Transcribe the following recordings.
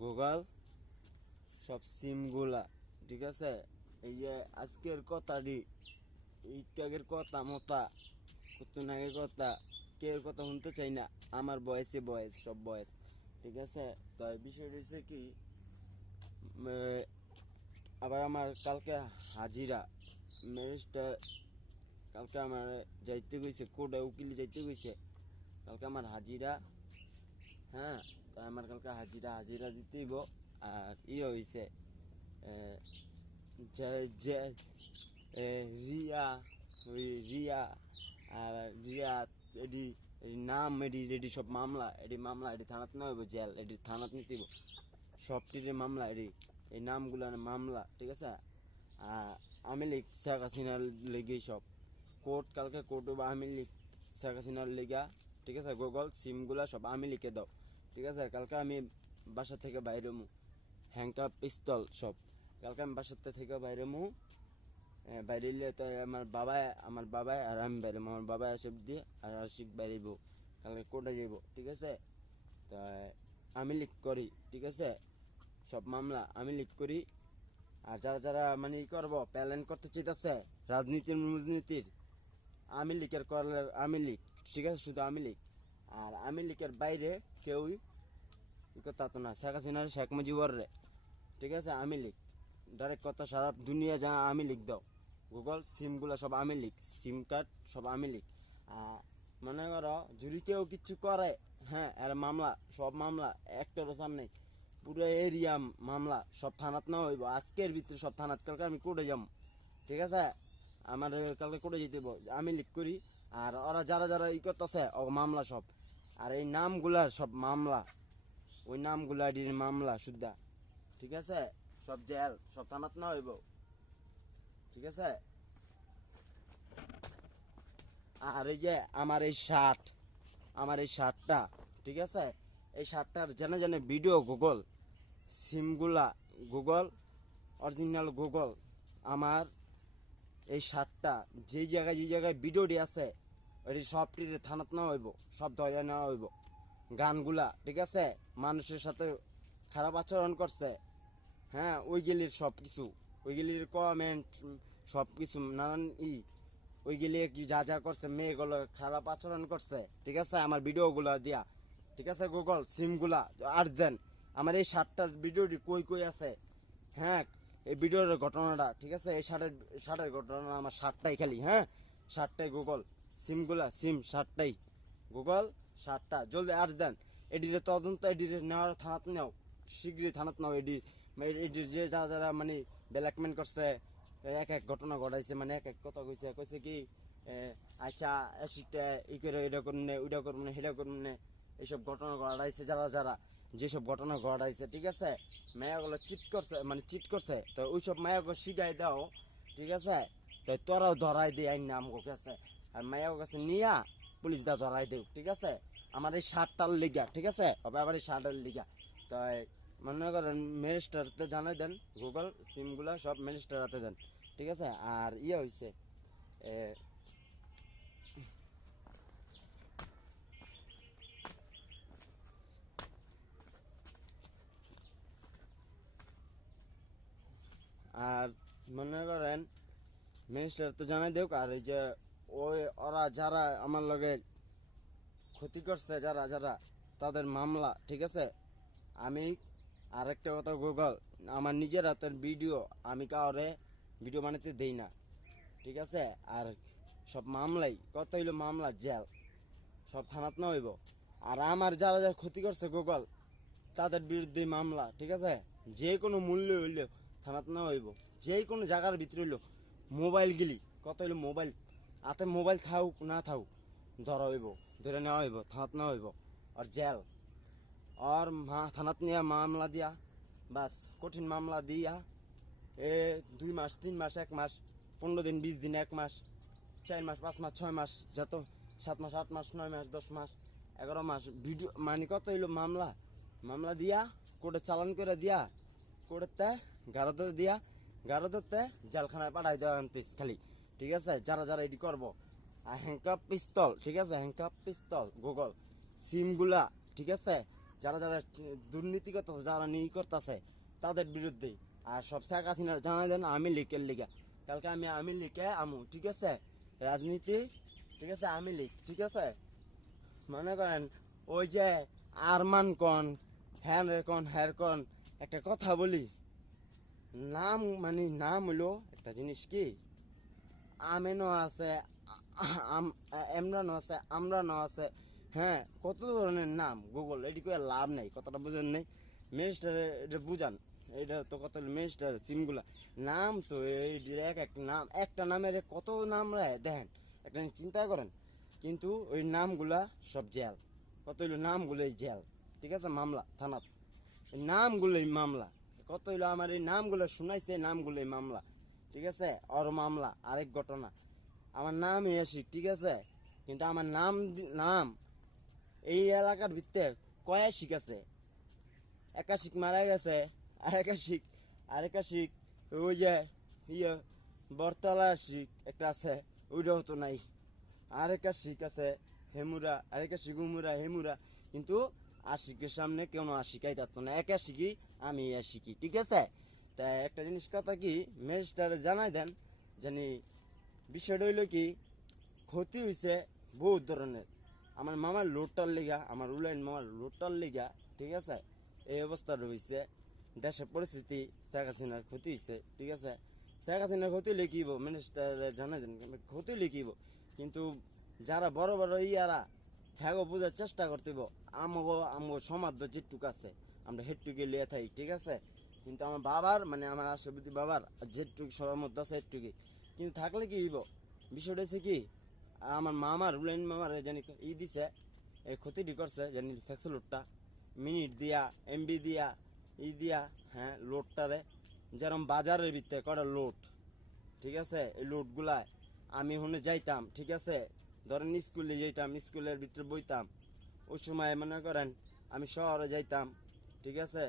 Google সব সিমগুলা, ঠিক আছে? এই যে আজকের কথাটি, একটু আগের কথা মতা, কতদিন আগের কথা, কেউ কথা শুনতে চাই না। আমার বয়সে বয়স, সব বয়স, ঠিক আছে? তো বিষয় হয়েছে কি, আবার আমার কালকে হাজিরা ম্যারেজটা, কালকে আমার যাইতে গেছে কোর্টে, উকিল যাইতে গেছে কালকে আমার হাজিরা। হ্যাঁ, তাই আমার কালকে হাজিরা হাজিরা দিতেইব। আর হয়েছে যে যে রিয়া, ওই রিয়া আর রিয়া, এডি নাম, এডি সব মামলা, এডি থানাত না হইব, জেল এডি থানাত নিতেইব, সব টিরে মামলা এই নামগুলো মামলা, ঠিক আছে? আমি লিখ শেখ হাসিনার লেগে সব কোর্ট, কালকে কোর্ট বা আমি লিখ শেখ হাসিনার লেগা, ঠিক আছে? গুগল সিমগুলা সব আমি লিখে দাও, ঠিক আছে? কালকে আমি বাসা থেকে বাইরে মু, হ্যাংকাপ পিস্তল সব, কালকে আমি বাসার থেকে বাইরে মু। বাইরে এলে তো আমার বাবা আর আমি বাইরে, আমার বাবা এসব দিয়ে আর আশিক বাইরেব, কালকে কোর্টে যাইব, ঠিক আছে? তো আমি লিখ করি, ঠিক আছে? সব মামলা আমি লিখ করি। আর যারা যারা মানে করবো, প্যালেন করতে চাইতেছে রাজনীতির আমি লিখের করলে আমি লিখ, ঠিক আছে? শুধু আমি লিখ। আর আমি লিখের বাইরে কেউই তা তো না, শেখ হাসিনা শেখ মুজিবর রে, ঠিক আছে? আমি লিখ ডাইরেক্ট কথা, সারা দুনিয়া যা আমি লিখ দাও। গুগল সিমগুলো সব আমি লিখ, সিম কার্ড সব আমি লিখ। মনে করো যদি কেউ কিচ্ছু করে, হ্যাঁ, এর মামলা, সব মামলা একটারও সামনে, পুরো এরিয়া মামলা, সব থানাত না হইব আজকের ভিতরে, সব থানাত। কালকে আমি কোর্টে যাম, ঠিক আছে? আমার কালকে কোর্টে যেতে হইব, আমি লিখ করি। আর ওরা যারা যারা করতেছে ও মামলা সব, আর এই নামগুলার সব মামলা, ওই নামগুলা মামলা শুদ্ধা, ঠিক আছে? সব জেল, সব থানাত না হইব, ঠিক আছে? আর এই যে আমার এই শার্টটা, ঠিক আছে? এই শার্টটার জেনে জেনে ভিডিও গুগল সিমগুলা, গুগল অরিজিনাল গুগল, আমার এই শার্টটা যে জায়গায় ভিডিওটি আছে ওই সবটি থানাত নেওয়া হইব, সব ধরে নেওয়া হইব। গানগুলা, ঠিক আছে? মানুষের সাথে খারাপ আচরণ করছে, হ্যাঁ, ওইগুলির সব কিছু, ওইগুলির কমেন্ট সব কিছু নানান ওইগুলি কি যা যা করছে, মেয়েগুলো খারাপ আচরণ করছে, ঠিক আছে? আমার ভিডিওগুলো দিয়া, ঠিক আছে? গুগল সিমগুলা আর্জেন্ট, আমার এই শার্টটার ভিডিওটি কই কই আছে, হ্যাঁ, এই ভিডিওর ঘটনাটা, ঠিক আছে? এই শার্টের ঘটনা, আমার শার্টটাই খালি, হ্যাঁ, শার্টটাই গুগল সিমগুলা, সিম শার্টটাই গুগল শার্টটা জলদি আর্জেন্ট, এডিরে তদন্ত, এডিরে নেওয়ার থানাত নেও, শীঘ্রই থানাত নাও। এডির যে যারা যারা মানে ব্ল্যাকমেল করছে, এক এক ঘটনা ঘটাইছে, মানে এক এক কথা কইছে, কইছে কি আচ্ছা এসিকটা ই করে এটা করুন না, ওইটা করুন না, সেটা করুন না, এইসব ঘটনা ঘটাইছে যারা যারা, যেসব ঘটনা ঘটাইছে, ঠিক আছে? মায়াগুলো চিট করছে, তো ওইসব মায়াগুলো শিখাই দাও, ঠিক আছে? তো তোরাও ধরাই দিয়ে আইন না আমার কাছে, আর মায়ার কাছে নিয়া পুলিশ দা ধরাই দেও, ঠিক আছে? আমার এই শার্টটার লিগা, ঠিক আছে? হবে আবার এই শার্টের লিগা। তাই মনে করেন ম্যাজিস্ট্রেটকে জানাই দেন, গুগল সিমগুলো সব ম্যাজিস্ট্রেট হাতে দেন, ঠিক আছে? আর হয়েছে আর মনে করেন ম্যাজিস্ট্রেট তো জানাই দেওক। আর এই যে ওরা যারা আমার লগে ক্ষতি করছে, যারা যারা তাদের মামলা, ঠিক আছে? আমি আরেকটা কথা, গুগল আমার নিজের হাতের ভিডিও আমি কাউরে ভিডিও বানাতে দেই না, ঠিক আছে? আর সব মামলাই কত হইলো, মামলা জেল, সব থানাত না হইব। আর আমার যারা যারা ক্ষতি করছে গুগল, তাদের বিরুদ্ধে মামলা, ঠিক আছে? যে কোনো মূল্য হইলেও থানাত না হইব, যে কোনো জায়গার ভিতরে হইলো। মোবাইল গিলি কত হইলো, মোবাইল হাতে মোবাইল থাকুক না থাকুক ধরা হইব, ধরে নেওয়া হইব, থানাত নেওয়া হইব। আর জেল, আর থানাত নিয়ে মামলা দিয়া, বাস কঠিন মামলা দিয়া, 2 মাস 3 মাস 1 মাস 15 দিন 20 দিন 1 মাস 4 মাস 5 মাস 6 মাস, যত 7 মাস 8 মাস 9 মাস 10 মাস 11 মাস ভিডিও, মানে কত হইলো মামলা দিয়া, কোর্টে চালান করে দিয়া, কোর্টেতে গারদতে জেলখানায় পাঠাই দেওয়া আনতিস খালি, ঠিক আছে? যারা যারা এটি করবো। আর হ্যাংকাপ পিস্তল, ঠিক আছে? হ্যাংকাপ পিস্তল গুগল সিমগুলা, ঠিক আছে? যারা যারা দুর্নীতি করতেছে, যারা নিয়ে করতেছে তাদের বিরুদ্ধে। আর সব শেখ হাসিনার জানাই দেন আমি লিখের লিগা, কালকে আমি লিখে আমু, ঠিক আছে? রাজনীতি, ঠিক আছে, আমি লিখ, ঠিক আছে? মনে করেন ওই যে আরমান কন, হ্যান রে কন, হ্যার কন, একটা কথা বলি, নাম মানে নাম হইলো একটা জিনিস কি, আমেনও আছে, এমরানও আছে, আমরানও আছে, হ্যাঁ, কত ধরনের নাম গুগল, এটি করে লাভ নেই, কথাটা বুঝেন নেই? মিনিস্টারে এটা বুঝান, এটা তো কত মিনিস্টার সিমগুলা নাম তো এই এক একটা নাম, একটা নামের কত নাম রে দেখেন, একটা চিন্তা করেন। কিন্তু ওই নামগুলা সব জেল, কত হইলো নামগুলোই জেল, ঠিক আছে, মামলা থানাত, নামগুলোই মামলা, কত হইলো আমার এই নামগুলো শুনাইছে, নামগুলোই মামলা, ঠিক আছে? ওর মামলা আরেক ঘটনা, আমার নাম ইয়াসিক, ঠিক আছে, কিন্তু আমার নাম এই এলাকার ভিতরে কয়া শিখ আছে, একা শিখ মারা গেছে, আরেকা শিখ ওই যে ইয়ে বরতলা শিখ একটা আছে, ওইটাও তো নাই, আরেকা শিখ আছে হেমুরা, আরেকা শিখ উমুরা হেমুরা, কিন্তু আশিকের সামনে কেউ আশিকাই থাকতো না, একা শিখি আমি শিখি, ঠিক আছে? তাই একটা জিনিস কথা কি, ম্যাজিস্ট্রেটে জানাই দেন জানি, বিষয়টা হইলো কি, ক্ষতি হয়েছে বহুত ধরনের, আমার মামার লোডটার লিগা, আমার উলাইন মামার লোডটার লিগা, ঠিক আছে, এই অবস্থাটা হয়েছে, দেশের পরিস্থিতি, শেখ হাসিনার ক্ষতি হয়েছে, ঠিক আছে? শেখ হাসিনার ক্ষতি লিখিব, মিনিস্টারে জানাই দেন ক্ষতি লিখিব, কিন্তু যারা বড় বড় ইয়ারা হ্যাঁ বোঝার চেষ্টা করতেব, আমগো সমাজ যেটুক আছে আমরা হেটটুকে লিয়ে থাকি, ঠিক আছে? কিন্তু আমার বাবার মানে আমার আশাবতী বাবার যেটুক সবার মধ্যে আছে এটুকি, কিন্তু থাকলে কি হইব, বিষয়টা হচ্ছে কি, আমার মামার উলাইন মামার জানি দিছে, এই ক্ষতিটি করছে জানি ফ্যাক্স লোডটা, মিনিট দিয়া এমবি দিয়া দিয়া, হ্যাঁ লোডটারে যেরকম বাজারের ভিতরে কটা লোড, ঠিক আছে? এই লোডগুলায় আমি হুনে যাইতাম, ঠিক আছে, ধরেন স্কুলে যাইতাম, স্কুলের ভিতরে বইতাম, ওই সময় মনে করেন আমি শহরে যাইতাম, ঠিক আছে?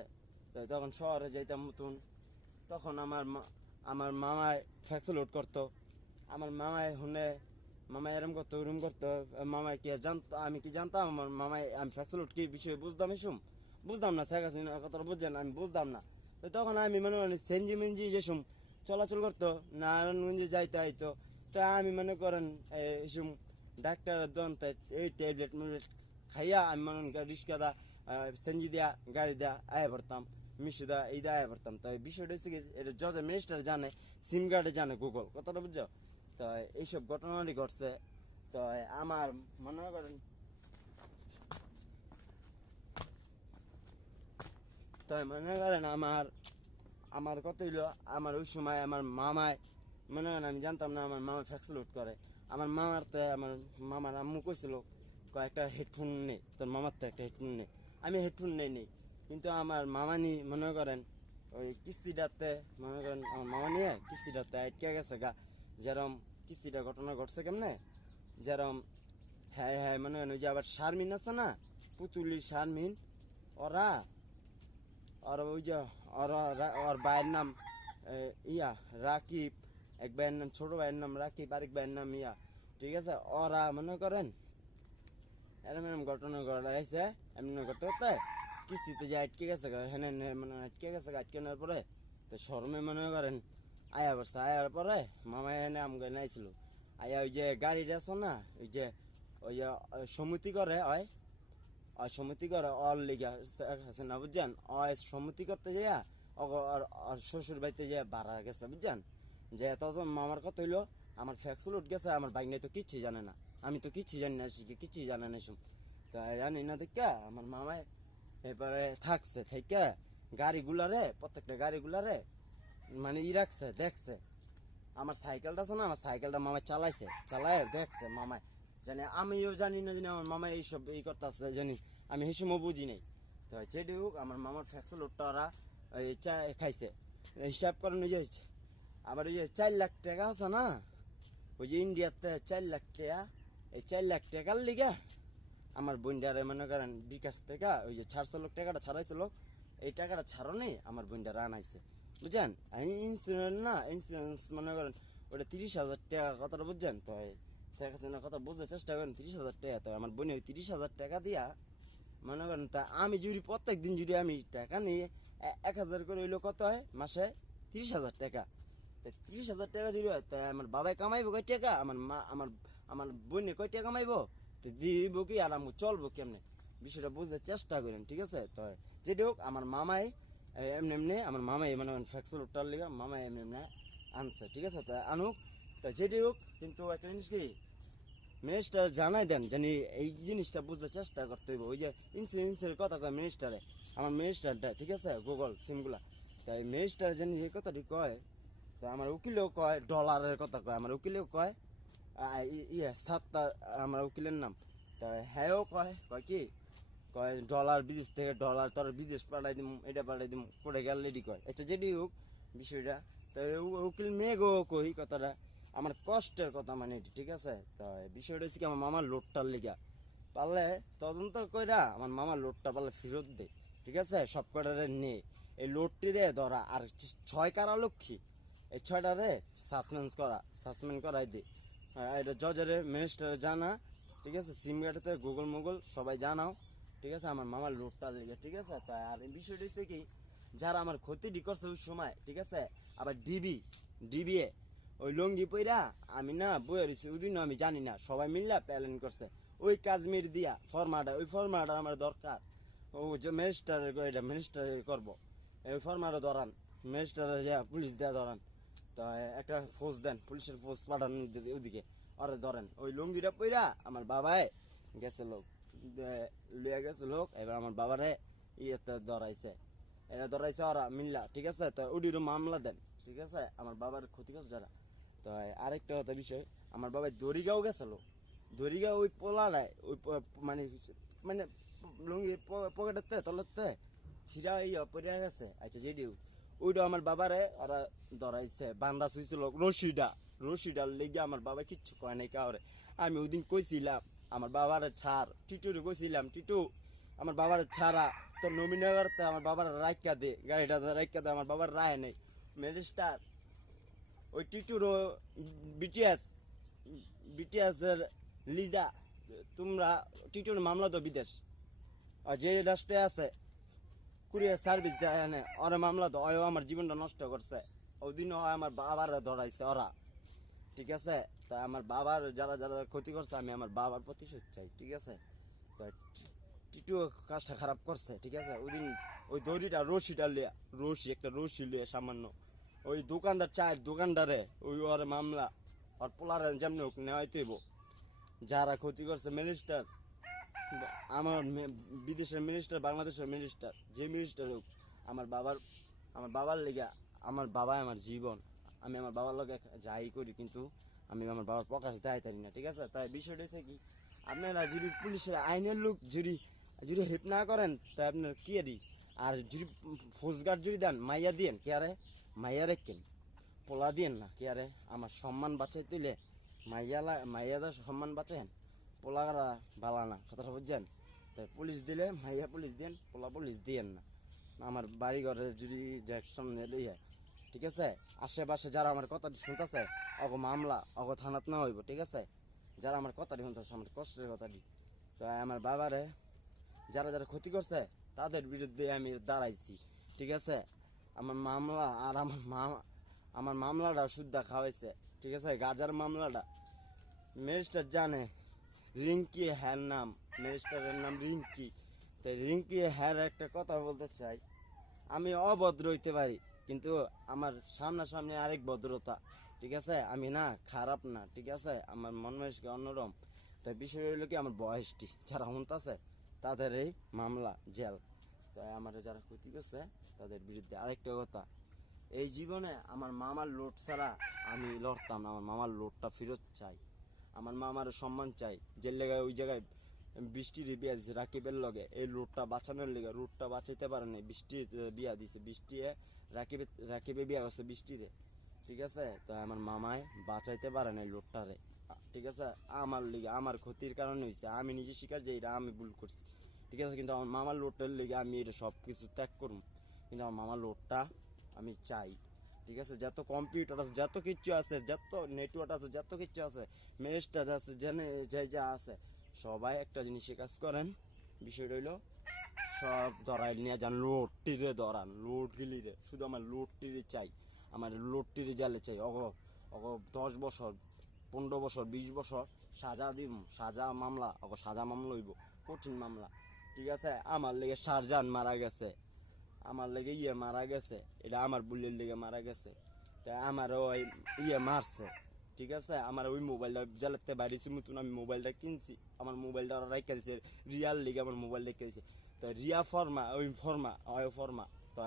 তো তখন শহরে যাইতাম নতুন, তখন আমার মামায় ফ্যাক্স লোড করতো, আমার মামায় হুনে মামাই এরম করতো ওরম করতো, মামাই কি জানতো, আমি কি জানতাম? আমার মামাই আমি ফ্যাক্স লোড কি বিষয়ে বুঝতাম, এসম বুঝতাম না, শেখ হাসিনার কথাটা বুঝছেন, আমি বুঝতাম না। তো তখন আমি মনে করেন সেঞ্জি মেঞ্জি যেসম চলাচল করতো, নারায়ণগঞ্জে যাইতে আইতো, তা আমি মনে করেন এসম ডাক্তারের দন্তে এই ট্যাবলেট মুবলেট খাইয়া আমি মনে করেন রিক্সা দা সেঞ্জি দিয়া গাড়ি দেয়া আয়া পড়তাম, মিশু দা এই দেয়া আয়া পড়তাম। তো বিষয়টা হচ্ছে কি, এটা জজ মিনিস্টার জানে, সিম কার্ডে জানে গুগল, কথাটা বুঝছো? তো এইসব ঘটনাটি ঘটছে। তো আমার মনে করেন, তো মনে করেন আমার আমার কত হইলো, আমার ওই সময় আমার মামায় মনে করেন আমি জানতাম না আমার মামা ফ্যাক্স লোড করে, আমার মামার তো আমার মামার আম্মু কইছিল কয়েকটা হেডফোন নেই, তোর মামার তো একটা হেডফোন নেই, আমি হেডফোন নেই, কিন্তু আমার মামা নি মনে করেন ওই কিস্তিটাতে মনে করেন আমার মামা নিয়ে কিস্তিটাতে আটকে গেছে গা, যেরম কিস্তিটা ঘটনা ঘটছে কেমনে, যেরম হ্যাঁ হ্যাঁ মনে করেন ওই যে আবার শারমিন আছে না, পুতুলি শারমিন, ওরা আর ওই যে ওর ভাইয়ের নাম ইয়া রাকিব, এক ভাইয়ের নাম ছোট ভাইয়ের নাম রাকিব, আরেক ভাইয়ের নাম ইয়া, ঠিক আছে? ওরা মনে করেন এরম এরম ঘটনা ঘটাইছে, এমনি করতে করতে কিস্তিতে যে আটকে গেছে, হ্যাঁ মানে আটকে গেছে, আটকে নেওয়ার পরে তো শরমে মনে করেন আয়া পড়ছে, আয়ার পরে মামা এনে আমাকে নাইছিল, আয়া ওই যে গাড়িটা আছে না, ওই যে সমিতি করে হয়, সমিতি করে অল লিগা আছে না, বুঝছেন? সমিতি করতে যাইয়া শ্বশুর বাড়িতে যে ভাড়া গেছে, বুঝছেন? যে তখন মামার কথা হইলো আমার ফ্যাক্স লোড গেছে, আমার বাইক নাই তো কিচ্ছু জানে না, আমি তো কিচ্ছু জানি না, শিখে কিচ্ছু জানে না শুন, তা জানি না দেখা আমার মামায় এবারে থাকছে থেকে গাড়িগুলারে, প্রত্যেকটা গাড়িগুলারে মানে রাখছে, দেখছে আমার সাইকেলটা আছে না, আমার সাইকেলটা মামায় চালায় দেখছে মামায়, জানি আমিও জানি না, জানি আমার মামা এইসব এই করতেছে জানি, আমি এই সময় বুঝি নাই। তো সেটি হোক, আমার মামার ফ্যাক্স লোডটা ওরা ওই চা খাইছে, হিসাব করে নিয়ে যাইছে। আবার ওই যে 4 লাখ টাকা আছে না, ওই যে ইন্ডিয়াতে 4 লাখ টাকা, এই 4 লাখ টাকার লিগে আমার বোনডারে মনে করেন বিকাশ থেকে ওই যে ছাড়ছিল টাকাটা ছাড়াইছিল, এই টাকাটা ছাড়নে আমার বোনডারে আনাইছে, বুঝছেন? ইন্স্যুরেন্স না, ইন্স্যুরেন্স মনে করেন ওটা 30,000 টাকা, কথাটা বুঝছেন? তো শেখ হাসিনার কথা বুঝতে চেষ্টা করেন, 30,000 টাকা, তো আমার বোনে ওই 30,000 টাকা দিয়া মনে করেন তা আমি যদি প্রত্যেক দিন যদি আমি টাকা নিই 1,000 করে হইলো কত হয় মাসে 30,000 টাকা। 30,000 টাকা যদি হয় তাই আমার বাবাই কামাইবো কয় টাকা, আমার মা আমার বোনে কয় টাকা কামাইবো, তো দিব কি আর আমি চলবো কেমনে, বিষয়টা বুঝতে চেষ্টা করেন। ঠিক আছে, তো যেটি হোক আমার মামাই এমনি এমনি আমার মামাই মানে ফ্যাক্সুল উঠার লিগা মামাই এমনি এমনি আনছে। ঠিক আছে, তা আনুক, তো যেটি হোক কিন্তু একটা জিনিস কি মিনিস্টার জানাই দেন জানি এই জিনিসটা বুঝতে চেষ্টা করতে হইব। ওই যে ইন্সুরেন্সের কথা কয় মিনিস্টারে, আমার মিনিস্টারটা ঠিক আছে গুগল সিমগুলা, তাই মিনিস্টার জানি এই কথাটি কয়, তা আমার উকিলেও কয় ডলারের কথা কয়, আমার উকিলেও কয় ইয়ে সাতটা আমার উকিলের নাম, তা হ্যাঁও কয় কয় কি কয় ডলার বিদেশ থেকে ডলার তোর বিদেশ পাঠাই দিম, এটা পাঠাই দিম করে গেল রেডি কয়। আচ্ছা যেটি হোক বিষয়টা, তো উকিল মেয়ে গো কই কথাটা আমার কষ্টের কথা মানে এটি। ঠিক আছে, তো বিষয়টা হচ্ছে কি আমার মামার লোডটার লিগা পারলে তদন্ত কইরা আমার মামার লোডটা পারলে ফেরত দে। ঠিক আছে, সব কটারে নিয়ে এই লোডটি রে ধরা আর 6 কারালক্ষী এই 6টারে সাসপেন্ড করাই দে। এটা জজের মিনিস্টারে জানা। ঠিক আছে, সিম কার্ডেতে গুগল মুগল সবাই জানাও। ঠিক আছে, আমার মামার লোডটার লিগে। ঠিক আছে, তাই আর এই বিষয়টা হচ্ছে কি যারা আমার ক্ষতি করছে ওই সময়, ঠিক আছে, আবার ডিবিএ ওই লঙ্গি পইরা আমি না বইয়া রয়েছি ওই দিনও আমি জানি না, সবাই মিল্লা প্ল্যান করছে ওই কাশ্মীর দিয়া ফর্মাটা, ওই ফর্মাটা আমার দরকার। ও যে মিনিস্টারের করবো ওই ফর্মাটা ধরান, মিনিস্টারের যা পুলিশ দেয়া ধরান, তো একটা ফোর্স দেন, পুলিশের ফোর্স পাঠান ওদিকে ওরে ধরেন। ওই লুঙ্গিটা পইরা আমার বাবায় গেছে লোক লইয়া গেছে লোক, এবার আমার বাবারে ইয়েতে ধরাইছে, এটা ধরাইছে ওরা মিল্লা। ঠিক আছে, তো ওডিরও মামলা দেন। ঠিক আছে, আমার বাবার ক্ষতি করছে যারা। তো আরেকটা কথা বিষয়, আমার বাবা দড়িগাঁও গেছিল, দড়িগাঁও ওই পোলাটায় ওই মানে মানে লুঙ্গি পকেটেতে তলতে ছিঁড়া ইয়া পড়ে গেছে। আচ্ছা যেটিও ওইটা আমার বাবারে ওরা ধরাইছে, বান্দা শুয়েছিল রশিডার লেগে আমার বাবা কিচ্ছু কয় নাই কাউরে। আমি ওই দিন কইছিলাম আমার বাবার ছাড়, টিটুরে কইছিলাম টিটু আমার বাবার ছাড়া তোর নবীনগরতে আমার বাবার রাইকা দে, গাড়িটা রাইকা দে, আমার বাবার রায় নেই। ম্যাজিস্ট্রার ওই টিটুরও বিটিএস বিটিএসের লিজা, তোমরা টিটুর মামলা তো বিদেশ, আর যে রাষ্ট্রে আছে কুরিয়ার সার্ভিস যায় এনে ওরা মামলা তো ওই আমার জীবনটা নষ্ট করছে। ওই দিন আমার বাবার ধরাইছে ওরা। ঠিক আছে, তাই আমার বাবার যারা যারা ক্ষতি করছে আমি আমার বাবার প্রতিশোধ চাই। ঠিক আছে, তো টিটু কাজটা খারাপ করছে। ঠিক আছে, ওই দিন ওই দড়িটা রশিটা লিয়া একটা রশি লিয়া সামান্য ওই দোকানদার চায় দোকানদারে ওই ওর মামলা আর পোলারে যেমনি হোক নেওয়াই তৈব। যারা ক্ষতি করছে মিনিস্টার আমার বিদেশের মিনিস্টার বাংলাদেশের মিনিস্টার যে মিনিস্টার হোক আমার বাবার লেগে, আমার বাবা আমার জীবন, আমি আমার বাবার লগে যাই করি কিন্তু আমি আমার বাবার প্রকাশ দেয় তারি না। ঠিক আছে, তাই বিষয়টা হচ্ছে কি আপনারা যদি পুলিশের আইনের লোক যদি যদি হেল্প না করেন তাই আপনার কি আর যদি ফৌজগার্ড যদি দেন মাইয়া দিয়েন কে আরে মাইয়া রেখেন পোলা দিয়েন না কে আরে আমার সম্মান বাঁচাই তুলে মাইয়াদা সম্মান বাঁচাইন, পোলাগারা বালা না কথাটা বুঝছেন। তাই পুলিশ দিলে মাইয়া পুলিশ দেন, পোলা পুলিশ দিয়েন না। আমার বাড়ি ঘরে যদি সামনে লইয়া। ঠিক আছে, আশেপাশে যারা আমার কথাটি শুনতেছে অগ মামলা অগ থানাত না হইব। ঠিক আছে, যারা আমার কথাটি শুনতেছে আমার কষ্টের কথাটি, তো আমার বাবারে যারা যারা ক্ষতি করছে তাদের বিরুদ্ধে আমি দাঁড়াইছি। ঠিক আছে, আমার মামলা আর আমার মামলাটা শুদ্ধা খাওয়াইছে। ঠিক আছে, গাজার মামলাটা ম্যাজিস্ট্রেট জানে রিঙ্কি হ্যার নাম, ম্যাজিস্ট্রেটের নাম রিঙ্কি। তাই রিঙ্কি হ্যার একটা কথা বলতে চাই, আমি অভদ্র হইতে পারি কিন্তু আমার সামনাসামনি আরেক ভদ্রতা। ঠিক আছে, আমি না খারাপ না। ঠিক আছে, আমার মন মানসিক অন্যরকম। তাই বিষয় হইলো কি আমার বয়সটি যারা আছে তাদের এই মামলা জেল। তাই আমার যারা ক্ষতি করছে তাদের বিরুদ্ধে আরেকটা কথা, এই জীবনে আমার মামার লোড ছাড়া আমি লড়তাম না। আমার মামার লোডটা ফেরত চাই, আমার মামার সম্মান চাই। যে লেগে ওই জায়গায় বৃষ্টির বিয়া দিছে রাকিবের লগে, এই রোডটা বাঁচানোর লেগে, রোডটা বাঁচাইতে পারে নাই, বৃষ্টির বিয়া দিছে, বৃষ্টি রাকিবে বিয়া করছে বৃষ্টিরে। ঠিক আছে, তো আমার মামায় বাঁচাইতে পারে নাই লোডটারে। ঠিক আছে, আমার লিগে আমার ক্ষতির কারণে হয়েছে, আমি নিজে স্বীকার যে এটা আমি ভুল করছি। ঠিক আছে, কিন্তু আমার মামার লোডটার লিগে আমি এটা সব কিছু ত্যাগ করব, কিন্তু আমার মামার লোডটা আমি চাই। ঠিক আছে, যত কম্পিউটার আছে যত কিছু আছে যত নেটওয়ার্ক আছে যত কিছু আছে মিনিস্টার আছে জেনে যা যা আছে সবাই একটা জিনিসে কাজ করেন, বিষয়টা হইলো সব ধরাই নিয়ে যান, লোডটিরে ধরান, লোড গিলিরে, শুধু আমার লোডটিরে চাই, আমার লোডটিরে জালে চাই। অগ অগ 10 বছর, 15 বছর, 20 বছর সাজা দিব, সাজা মামলা, সাজা মামলা হইব, কঠিন মামলা। ঠিক আছে, আমার লেগে শাহজাহান মারা গেছে, আমার লেগে মারা গেছে, এটা আমার বুলের লেগে মারা গেছে। তাই আমার ওই মারছে। ঠিক আছে, আমার ওই মোবাইলটা জ্বালাতে বাড়িছি মতন আমি মোবাইলটা কিনছি, আমার মোবাইলটা ওরা রেখে দিছে, রিয়াল লিগে আমার মোবাইল রেখে দিছে। তো রিয়া ফর্মা, ওই ফর্মা, ওই ফর্মা, তো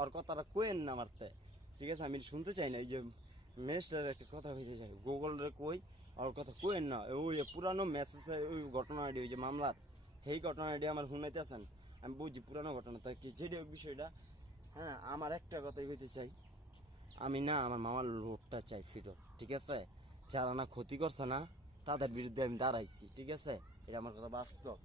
ওর কথাটা কোয়েন না মারতে। ঠিক আছে, আমি শুনতে চাই না, এই যে ম্যানেজারের একটা কথা হইতে চাই, গুগলরে কই ওর কথা কোয়েন না। ওই পুরানো মেসেজে ওই ঘটনাটি, ওই যে মামলার সেই ঘটনাটি আমার শুনাইতেছেন, আমি বুঝছি পুরানো ঘটনা। তাই কি যেটা বিষয়টা, হ্যাঁ, আমার একটা কথাই হইতে চাই, আমি না আমার মামার লোডটা চাই ফিরত। ঠিক আছে, যারা না ক্ষতি করছে না তাদের বিরুদ্ধে আমি দাঁড়াইছি। ঠিক আছে, এটা আমার কথা বাস্তব।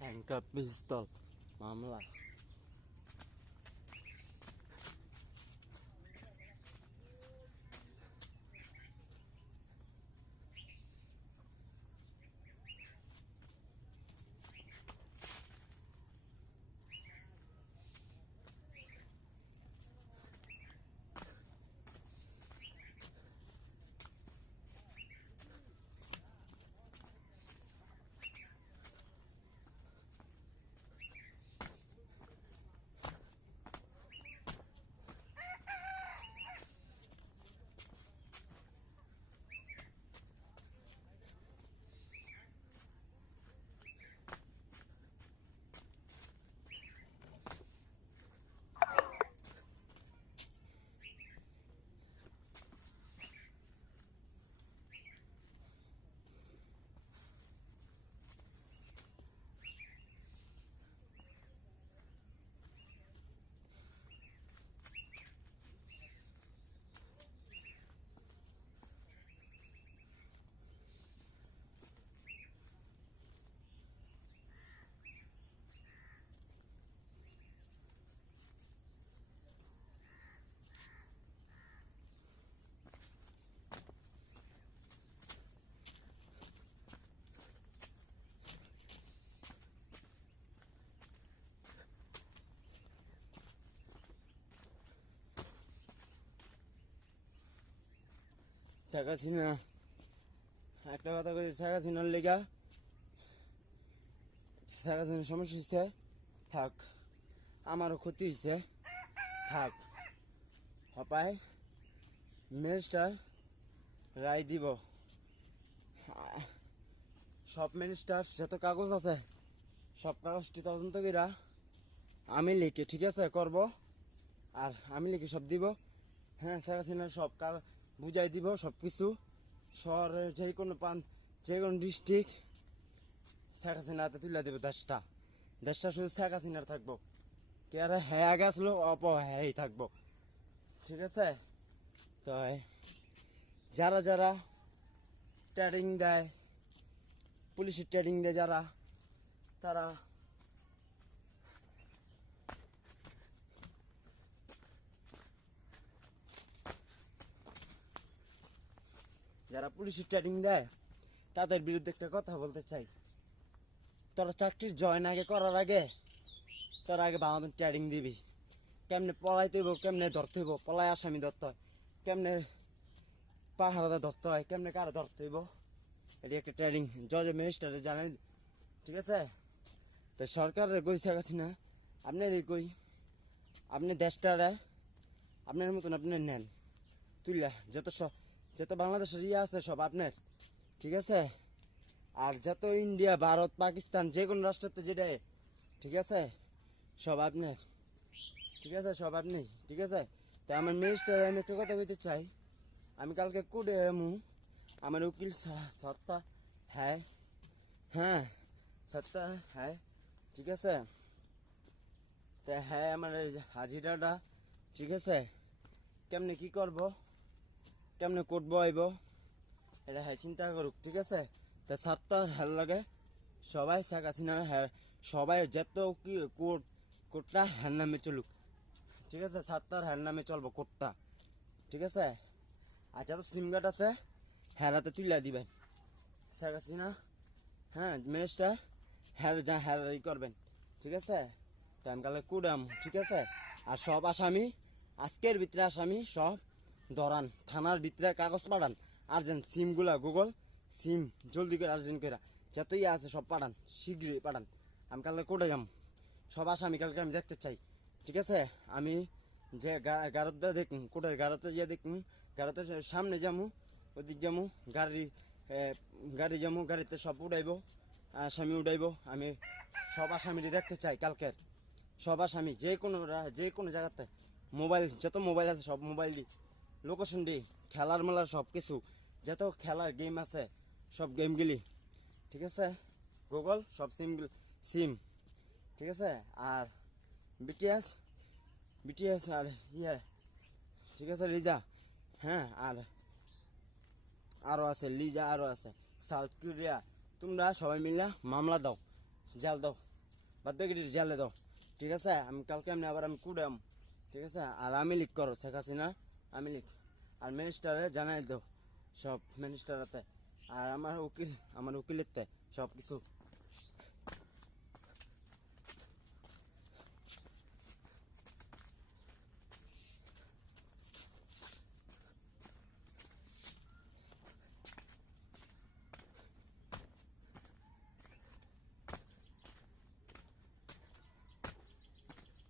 হ্যান্ডকাপ পিস্তল মামলা। শেখ হাসিনা, একটা কথা কই, শেখ হাসিনার লেগা, শেখ হাসিনার সমস্যা হচ্ছে থাক, আমারও ক্ষতি হয়েছে থাক, হপায় মিনিস্টার রায় দিব। সব মিনিস্টার যত কাগজ আছে সব কাগজটি তদন্ত কইরা আমি লিখে, ঠিক আছে, করব, আর আমি লিখে সব দিব। হ্যাঁ, শেখ হাসিনার সব কাগজ বুঝাই দিব, সব কিছু শহরের যে কোনো যে কোনো ডিস্ট্রিক্ট শেখ হাসিনা হাতে তুলে দেবে। দেশটা দেশটা শুধু শেখ হাসিনার থাকবো, কে আর হ্যাঁ গেছিল হ্যাঁ থাকবো। ঠিক আছে, তো যারা যারা ট্রেনিং দেয়, পুলিশের ট্রেনিং দেয় যারা, তারা যারা পুলিশের ট্রেনিং দেয় তাদের বিরুদ্ধে একটা কথা বলতে চাই। তোরা চাকরির জয়েন আগে করার আগে তোরা আগে বাংলাদেশ ট্রেনিং দিবি, কেমনে পলাইতে হইব, কেমনে ধরতে হইব, পলায় আসামি ধরতে হয়, কেমনে পাহাড়ে ধরতে হয়, কেমনে কারে ধরতে হইব, এটি একটা ট্রেনিং জজ ম্যাজিস্ট্রেটে জানাই। ঠিক আছে, তো সরকারের কই থাকাছি না, আপনার এই কই আপনি দেশটারে আপনার মতন আপনি নেন তুইলা, যত বাংলাদেশের ইয়ে আছে সব আপনার। ঠিক আছে, আর যত ইন্ডিয়া, ভারত, পাকিস্তান যে কোনো রাষ্ট্রতে যেটা, ঠিক আছে, সব আপনার। ঠিক আছে, সব আপনি। ঠিক আছে, তো আমার মিনিস্টার আমি একটা কথা বলতে চাই, আমি কালকে কোর্টে আমার উকিল সত্তা, হ্যাঁ হ্যাঁ সত্তা, হ্যাঁ ঠিক আছে, তো হ্যাঁ আমার এই হাজিরাটা, ঠিক আছে, কেমনে কি করব, কেমনে কোর্ট বইব, এটা হ্যাঁ চিন্তা করুক। ঠিক আছে, তা সাতটার হ্যার লাগে সবাই শেখ হাসিনা, হ্যাঁ সবাই যত কি কোর্টটা হ্যার নামে চলুক। ঠিক আছে, সাতটার হ্যার নামে চলবো কোর্টটা। ঠিক আছে, আর যত সিম কার্ড আছে হ্যারাতে তুলে দিবেন শেখ হাসিনা, হ্যাঁ মিনিস্টার, হ্যাঁ ই করবেন। ঠিক আছে, টাইম কালে কুড়াম। ঠিক আছে, আর সব আসামি আজকের ভিতরে আসামি সব ধরান, থানার ভিতরে কাগজ পাঠান, আর্জেন্ট সিমগুলা গুগল সিম জলদি করে আর্জেন্ট করে যত ইয়ে আছে সব পাঠান, শীঘ্রই পাঠান। আমি কালকে কোর্টে যাম, সব আসামি কালকে আমি দেখতে চাই। ঠিক আছে, আমি যে গারদটা দেখুন, কোর্টের গারদে গিয়ে দেখুন, গারদে সামনে যামু, ওদিক যামু, গাড়ি যামু, গাড়িতে সব উঠাইবো, আসামি উঠাইবো। আমি সব আসামিটি দেখতে চাই কালকের, সব আসামি যে কোনো জায়গাতে, মোবাইল যত মোবাইল আছে সব মোবাইল দি, লোকেশন দি, খেলার মেলার সব কিছু, যত খেলার গেম আছে সব গেমগুলি। ঠিক আছে, গুগল সব সিম। ঠিক আছে, আর বিটিএস আর ইয়ে, ঠিক আছে, লিজা, হ্যাঁ, আর আরও আছে লিজা, আরও আছে সাউথ কোরিয়া। তোমরা সবাই মিলে মামলা দাও, জেল দাও, বাদ বাকি জেলে দাও। ঠিক আছে, আমি কালকে আবার আমি কুড়াম। ঠিক আছে, আর আমি লিখ করো শেখ হাসিনা, আমি লিখ, আর মিনিস্টারে জানাই দাও সব মিনিস্টারতে, আর আমার উকিলেতে সব কিছু